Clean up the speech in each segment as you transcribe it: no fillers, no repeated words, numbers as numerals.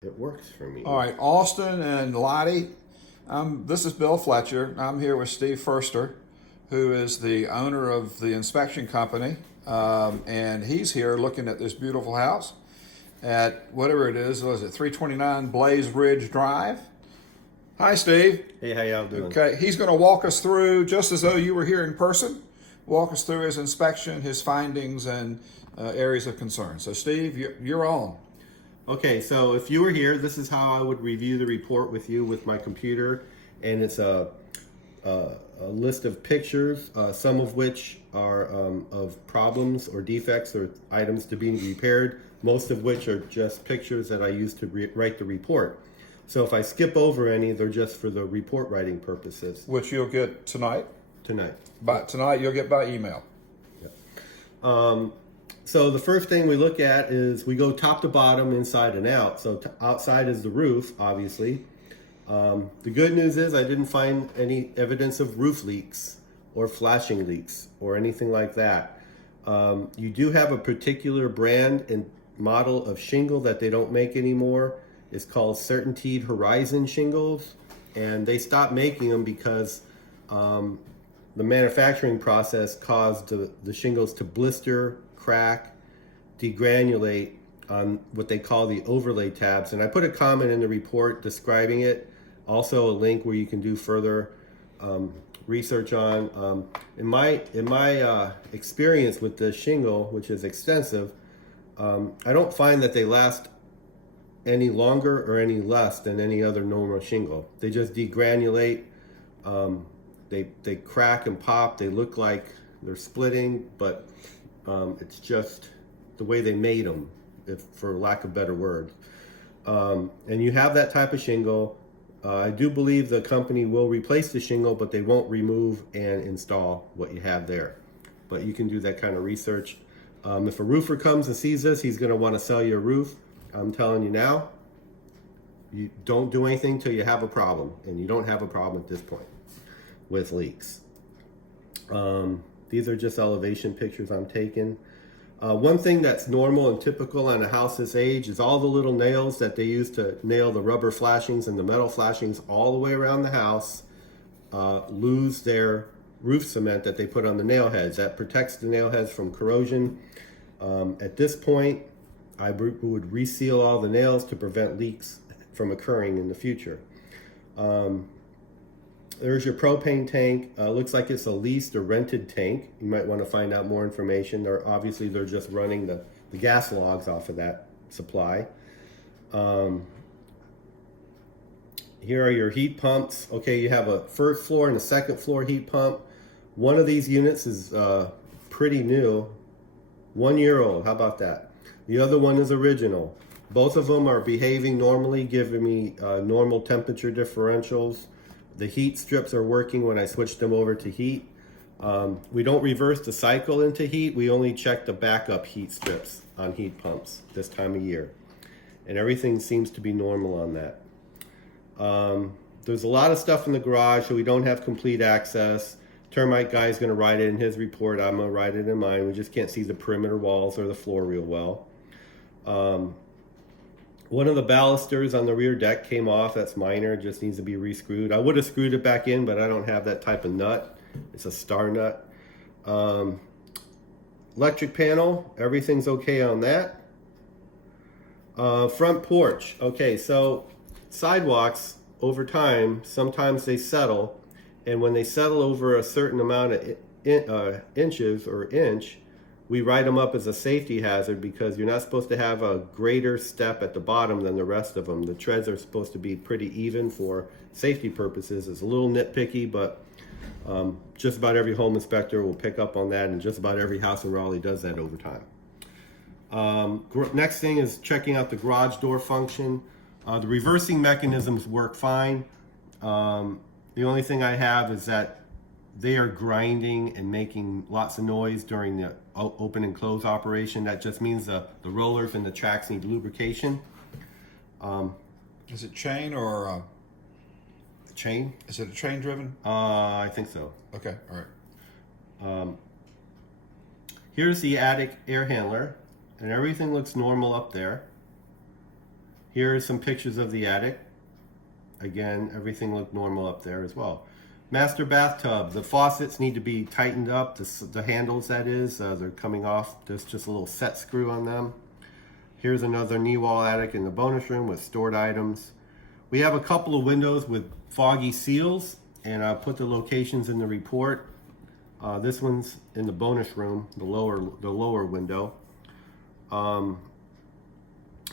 It works for me. All right, Austin and Lottie. This is Bill Fletcher. I'm here with Steve Furster, who is the owner of the inspection company. And he's here looking at this beautiful house at whatever it is. Was it 329 Blaze Ridge Drive? Hi, Steve. Hey, how y'all doing? Okay, he's going to walk us through, just as though you were here in person, walk us through his inspection, his findings, and areas of concern. So, Steve, you're on. Okay, so if you were here, this is how I would review the report with you with my computer, and it's a list of pictures, some of which are of problems or defects or items to be repaired, most of which are just pictures that I use to write the report. So if I skip over any, they're just for the report writing purposes. Which you'll get tonight. Tonight. Tonight you'll get by email. Yep. So the first thing we look at is we go top to bottom, inside and out. So outside is the roof, obviously. The good news is I didn't find any evidence of roof leaks or flashing leaks or anything like that. You do have a particular brand and model of shingle that they don't make anymore. It's called CertainTeed Horizon shingles, and they stopped making them because the manufacturing process caused the shingles to blister, crack, degranulate on what they call the overlay tabs. And I put a comment in the report describing it, also a link where you can do further research on. In my experience with the shingle, which is extensive, I don't find that they last any longer or any less than any other normal shingle. They just degranulate. They crack and pop. They look like they're splitting, but it's just the way they made them, for lack of better word. And you have that type of shingle. I do believe the company will replace the shingle, but they won't remove and install what you have there. But you can do that kind of research. If a roofer comes and sees this, he's going to want to sell you a roof. I'm telling you now, you don't do anything till you have a problem, and you don't have a problem at this point with leaks. These are just elevation pictures I'm taking. One thing that's normal and typical on a house this age is all the little nails that they use to nail the rubber flashings and the metal flashings all the way around the house lose their roof cement that they put on the nail heads. That protects the nail heads from corrosion. At this point, I would reseal all the nails to prevent leaks from occurring in the future. There's your propane tank. Looks like it's a leased or rented tank. You might want to find out more information. Obviously they're just running the gas logs off of that supply. Here are your heat pumps. Okay, you have a first floor and a second floor heat pump. One of these units is pretty new, 1 year old. How about that? The other one is original. Both of them are behaving normally, giving me normal temperature differentials. The heat strips are working when I switch them over to heat. We don't reverse the cycle into heat. We only check the backup heat strips on heat pumps this time of year. And everything seems to be normal on that. There's a lot of stuff in the garage, so we don't have complete access. Termite guy's gonna write it in his report. I'm gonna write it in mine. We just can't see the perimeter walls or the floor real well. One of the balusters on the rear deck came off. That's minor, it just needs to be re-screwed. I would have screwed it back in, but I don't have that type of nut. It's a star nut. Electric panel, everything's okay on that. Front porch. Okay, so sidewalks over time, sometimes they settle, and when they settle over a certain amount of inches or inch, we write them up as a safety hazard because you're not supposed to have a greater step at the bottom than the rest of them. The treads are supposed to be pretty even for safety purposes. It's a little nitpicky, but just about every home inspector will pick up on that, and just about every house in Raleigh does that over time. Next thing is checking out the garage door function. The reversing mechanisms work fine. The only thing I have is that they are grinding and making lots of noise during the open and close operation. That just means the rollers and the tracks need lubrication. Is it chain or Chain? is it a chain driven? I think so. Okay, all right. Here's the attic air handler, and everything looks normal up there. Here are some pictures of the attic. Again, everything looked normal up there as well. Master bathtub. The faucets need to be tightened up. The handles, that is, they're coming off. There's just a little set screw on them. Here's another knee wall attic in the bonus room with stored items. We have a couple of windows with foggy seals, and I put the locations in the report. This one's in the bonus room, the lower window.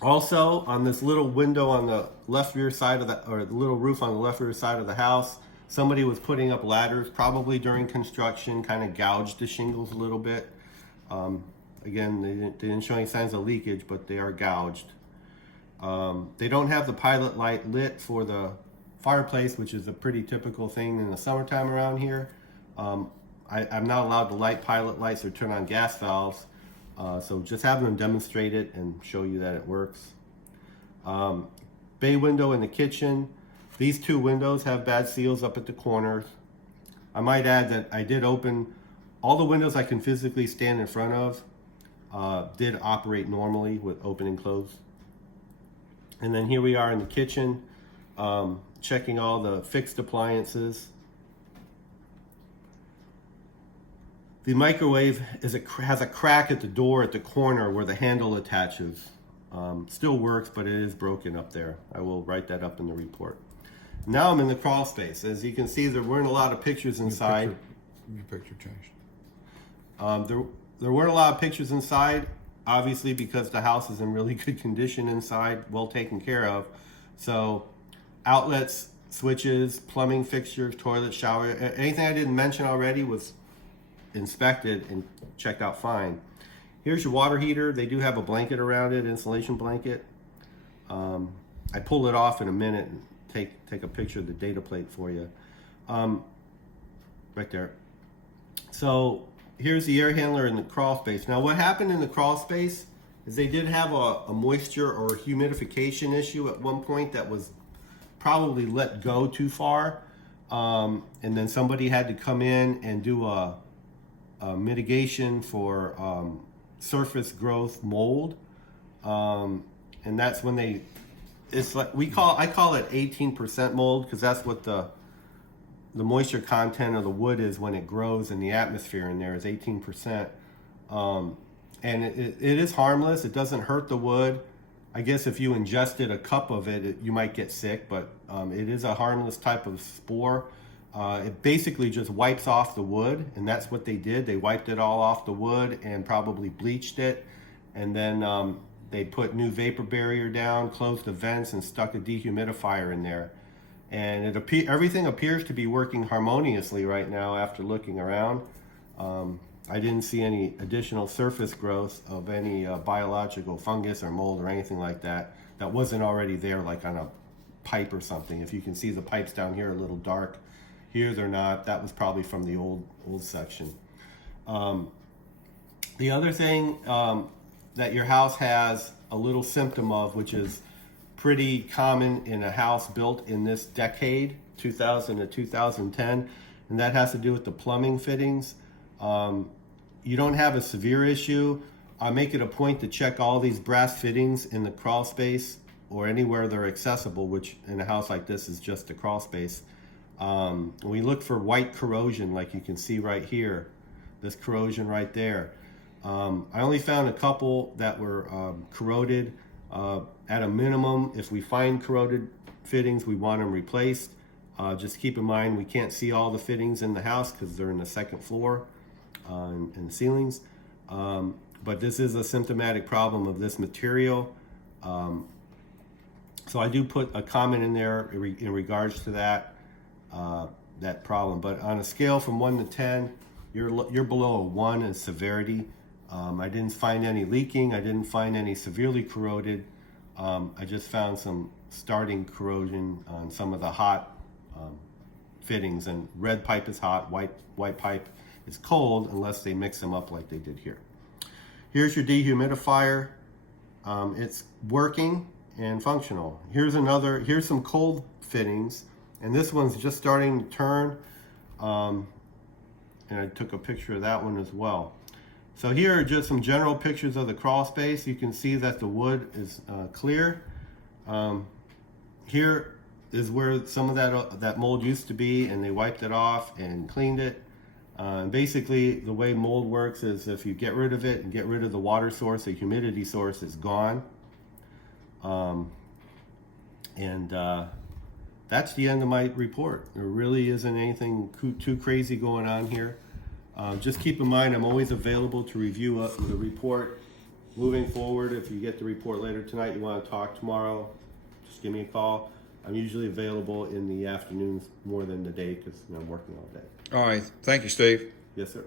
Also, on this little window on the left rear side of the little roof on the left rear side of the house, somebody was putting up ladders, probably during construction, kind of gouged the shingles a little bit. Again, they didn't show any signs of leakage, but they are gouged. They don't have the pilot light lit for the fireplace, which is a pretty typical thing in the summertime around here. I'm not allowed to light pilot lights or turn on gas valves, so just have them demonstrate it and show you that it works. Bay window in the kitchen. These two windows have bad seals up at the corners. I might add that I did open all the windows I can physically stand in front of, did operate normally with open and close. And then here we are in the kitchen, checking all the fixed appliances. The microwave has a crack at the door at the corner where the handle attaches. Still works, but it is broken up there. I will write that up in the report. Now I'm in the crawl space. As you can see, there weren't a lot of pictures inside. Your picture changed. There weren't a lot of pictures inside, obviously, because the house is in really good condition inside, well taken care of. So outlets, switches, plumbing fixtures, toilet, shower, anything I didn't mention already was inspected and checked out fine. Here's your water heater. They do have a blanket around it, insulation blanket. I pull it off in a minute and take a picture of the data plate for you. Right there. So here's the air handler in the crawl space. Now what happened in the crawl space is they did have a moisture or humidification issue at one point that was probably let go too far. And then somebody had to come in and do a mitigation for surface growth mold. And that's when it's like I call it 18% mold, because that's what the moisture content of the wood is when it grows in the atmosphere in there is 18%. And it is harmless. It doesn't hurt the wood. I guess if you ingested a cup of it, you might get sick, but it is a harmless type of spore. It basically just wipes off the wood, and that's what they did. They wiped it all off the wood and probably bleached it, and then they put new vapor barrier down, closed the vents, and stuck a dehumidifier in there. And everything appears to be working harmoniously right now after looking around. I didn't see any additional surface growth of any biological fungus or mold or anything like that wasn't already there, like on a pipe or something. If you can see the pipes down here are a little dark. Here they're not. That was probably from the old section. The other thing that your house has a little symptom of, which is pretty common in a house built in this decade, 2000 to 2010, and that has to do with the plumbing fittings. You don't have a severe issue. I make it a point to check all these brass fittings in the crawl space or anywhere they're accessible, which in a house like this is just a crawl space. We look for white corrosion, like you can see right here, this corrosion right there. I only found a couple that were corroded. At a minimum, if we find corroded fittings, we want them replaced. Just keep in mind, we can't see all the fittings in the house because they're in the second floor and the ceilings. But this is a symptomatic problem of this material. So I do put a comment in there in regards to that problem. But on a scale from 1 to 10, you're below a 1 in severity. I didn't find any leaking. I didn't find any severely corroded. I just found some starting corrosion on some of the hot fittings. And red pipe is hot, white pipe is cold, unless they mix them up like they did here. Here's your dehumidifier. It's working and functional. Here's some cold fittings, and this one's just starting to turn. And I took a picture of that one as well. So here are just some general pictures of the crawl space. You can see that the wood is clear. Here is where some of that mold used to be, and they wiped it off and cleaned it. And basically, the way mold works is if you get rid of it and get rid of the water source, the humidity source is gone. That's the end of my report. There really isn't anything too crazy going on here. Just keep in mind, I'm always available to review the report moving forward. If you get the report later tonight, you want to talk tomorrow, just give me a call. I'm usually available in the afternoons more than the day because I'm working all day. All right. Thank you, Steve. Yes, sir.